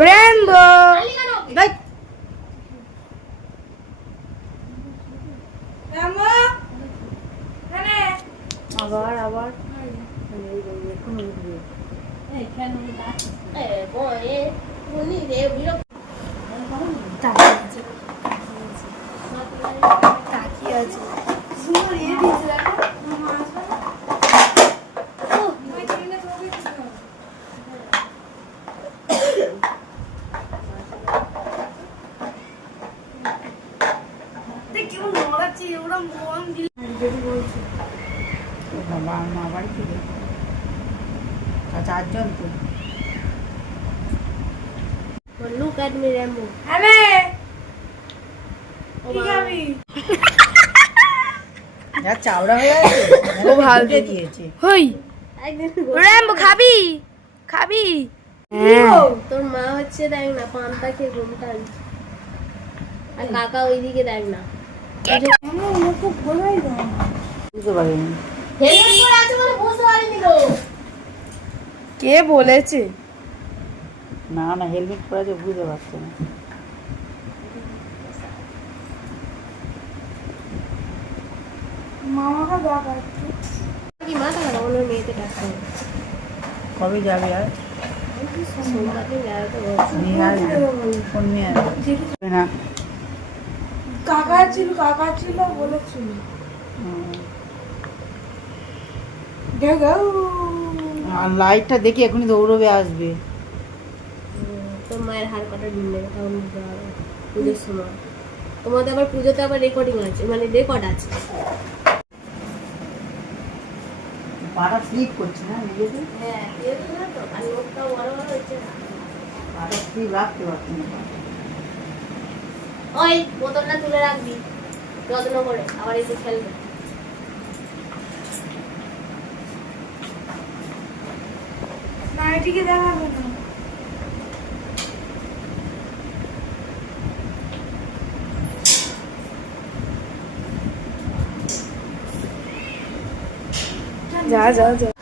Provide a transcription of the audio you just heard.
Rainbow আবার আবার এখন উঠবে তাকিয়ে আছে বাবা মা বাড়ি থেকে চারজন তো Look at me, Rambo. যা চাওড়া হয়ে গেছে ও ভালো দিয়েছে হই র্যাম্বো খাবি খাবি তোর মা হচ্ছে দেখ না পান্তা খেয়ে ঘুমটা আর কাকা ওইদিকে দেখ না বুঝতে পারিনি হেলমেট পরে আছে বলে বুঝতে পারিনি তো কে বলেছে না না হেলমেট পরে আছে বুঝতে পারছে না মামাকে ডাকাচ্ছে কি মাথা খারাপ হলো মেয়েতে ডাকতে কবে যাবে আর সোমবারে যাবে তো নিয়ে আসবে ফোন নিয়ে আসবে না কাকা ছিল বলেছিল আর লাইটটা দেখি এখনই দৌড়বে আসবে তোর মায়ের হার কাটা দিন নেবে তখন বুঝতে পারবে পুজোর সময় তোমাদের আবার পুজোতে আবার রেকর্ডিং আছে মানে রেকর্ড আছে পাটা স্লিপ করছে না নিজেদের হ্যাঁ এরকম না তো আর লোকটাও বড় বড় হচ্ছে না পাটা স্লিপ রাখতে পারছে না ওই বোতলটা তুলে রাখবি যত্ন করে আবার এসে খেলবে না এটিকে দেখাবে না যা যা যা